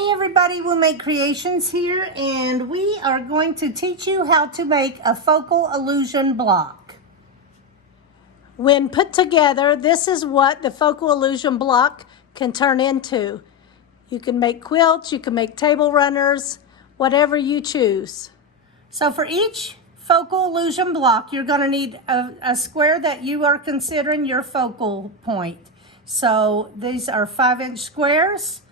Hey everybody, We'll Make Creations here, and we are going to teach you how to make a focal illusion block. When put together, this is what the focal illusion block can turn into. You can make quilts, you can make table runners, whatever you choose. So for each focal illusion block, you're going to need a square that you are considering your focal point. So these are 5-inch squares.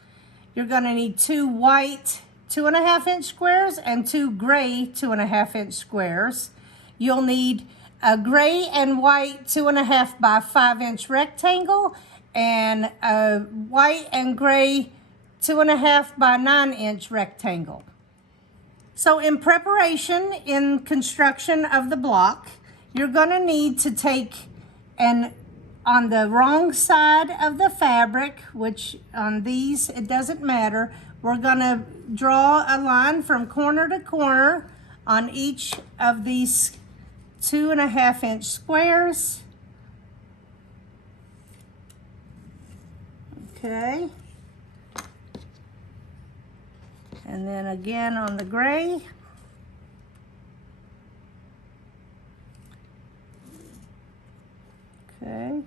You're going to need 2 white 2.5-inch squares and 2 gray 2.5-inch squares. You'll need a gray and white 2.5 by 5-inch rectangle and a white and gray 2.5 by 9-inch rectangle. So in preparation, in construction of the block, you're going to need to take on the wrong side of the fabric, which on these, it doesn't matter, we're gonna draw a line from corner to corner on each of these 2.5-inch squares. Okay. And then again on the gray. Okay.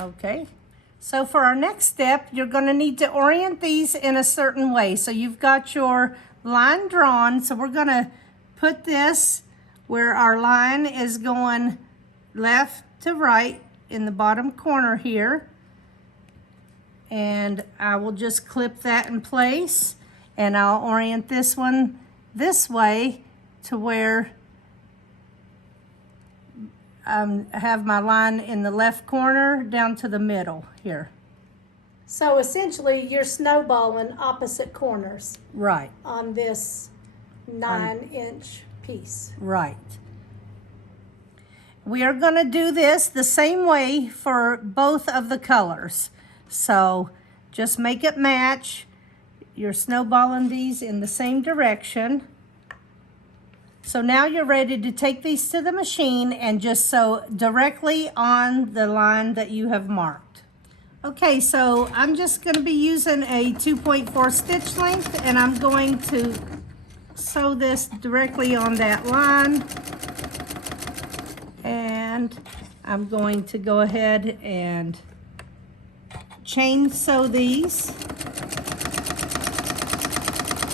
Okay, so for our next step, you're going to need to orient these in a certain way. So you've got your line drawn, so we're going to put this where our line is going left to right in the bottom corner here. And I will just clip that in place, and I'll orient this one this way to where I have my line in the left corner down to the middle here. So essentially you're snowballing opposite corners. Right. On this 9-inch piece. Right. We are going to do this the same way for both of the colors. So just make it match. You're snowballing these in the same direction. So now you're ready to take these to the machine and just sew directly on the line that you have marked. Okay, so I'm just going to be using a 2.4 stitch length, and I'm going to sew this directly on that line. And I'm going to go ahead and chain sew these.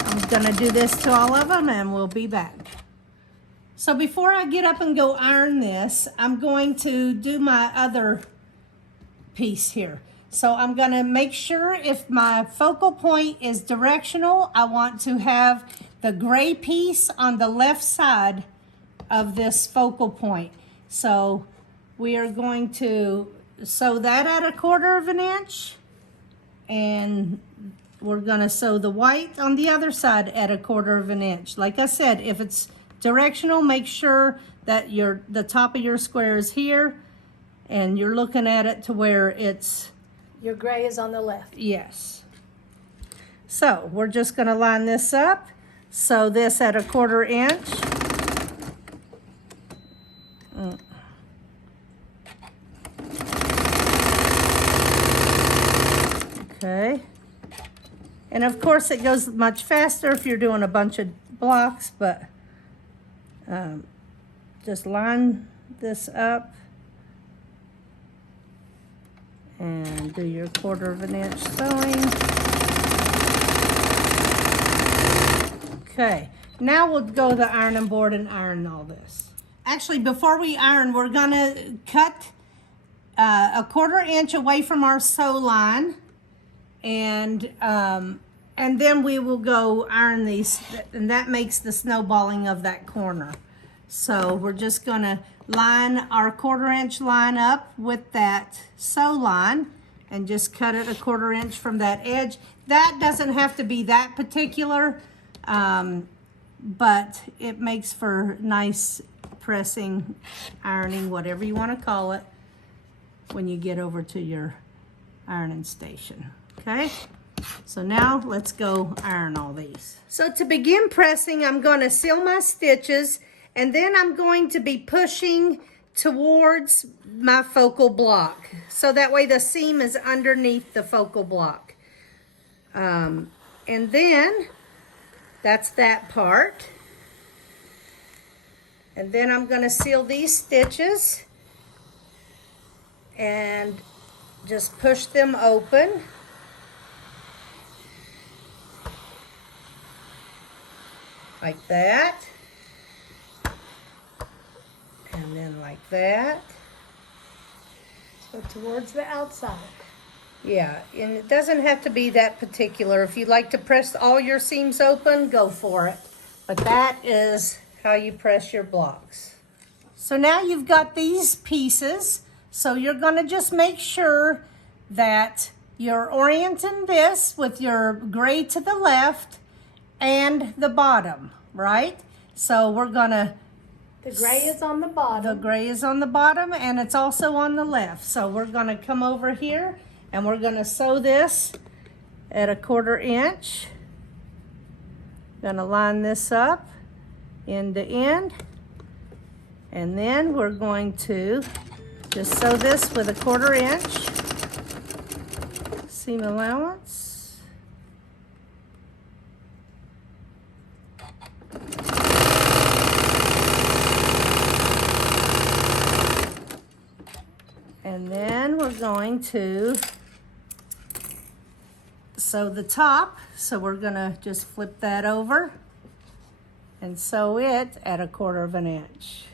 I'm going to do this to all of them, and we'll be back. So before I get up and go iron this, I'm going to do my other piece here. So I'm going to make sure if my focal point is directional, I want to have the gray piece on the left side of this focal point. So we are going to sew that at 1/4 inch, and we're going to sew the white on the other side at 1/4 inch. Like I said, if it's directional, make sure that the top of your square is here and you're looking at it to where it's... Your gray is on the left. Yes. So we're just going to line this up, sew this at 1/4 inch. Okay. And of course it goes much faster if you're doing a bunch of blocks, but just line this up and do your 1/4 inch sewing. Okay, now we'll go to the ironing board and iron all this. Actually, before we iron, we're gonna cut a 1/4 inch away from our sew line, and then we will go iron these, and that makes the snowballing of that corner. So we're just gonna line our 1/4 inch line up with that sew line and just cut it 1/4 inch from that edge. That doesn't have to be that particular, but it makes for nice pressing, ironing, whatever you wanna call it, when you get over to your ironing station, okay? So now let's go iron all these. So to begin pressing, I'm going to seal my stitches, and then I'm going to be pushing towards my focal block. So that way the seam is underneath the focal block. And then that's that part. And then I'm going to seal these stitches and just push them open. Like that. And then like that. So towards the outside. Yeah, and it doesn't have to be that particular. If you like to press all your seams open, go for it. But that is how you press your blocks. So now you've got these pieces. So you're gonna just make sure that you're orienting this with your gray to the left and the bottom, right? So we're gonna, The gray is on the bottom. the gray is on the bottom and it's also on the left. So we're gonna come over here and we're gonna sew this at 1/4 inch. Gonna line this up end to end. And then we're going to just sew this with 1/4 inch seam allowance. And then we're going to sew the top. So we're gonna just flip that over and sew it at 1/4 inch.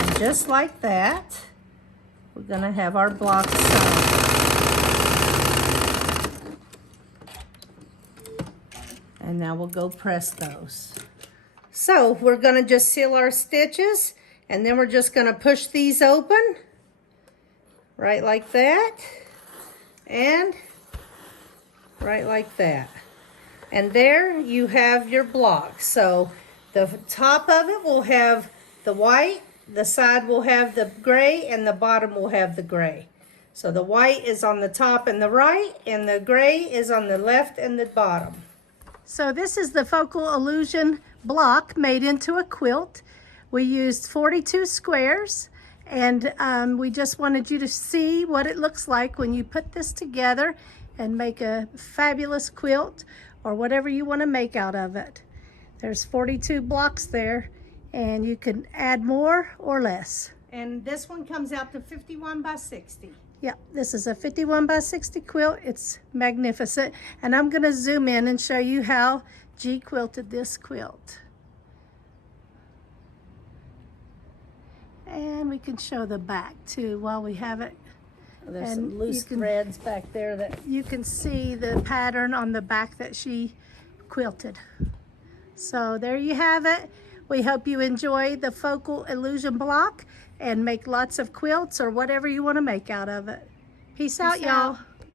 And just like that, we're gonna have our blocks sewn. And now we'll go press those. So we're gonna just seal our stitches and then we're just gonna push these open, right like that, and right like that. And there you have your block. So the top of it will have the white, the side will have the gray, and the bottom will have the gray. So the white is on the top and the right, and the gray is on the left and the bottom. So this is the Focal Illusion block made into a quilt. We used 42 squares, and we just wanted you to see what it looks like when you put this together and make a fabulous quilt or whatever you want to make out of it. There's 42 blocks there, and you can add more or less. And this one comes out to 51 by 60. Yeah, this is a 51 by 60 quilt. It's magnificent. And I'm gonna zoom in and show you how G quilted this quilt. And we can show the back too while we have it. There's And some loose threads back there that you can see the pattern on the back that she quilted. So there you have it. We hope you enjoy the Focal Illusion block and make lots of quilts or whatever you want to make out of it. Peace out, y'all.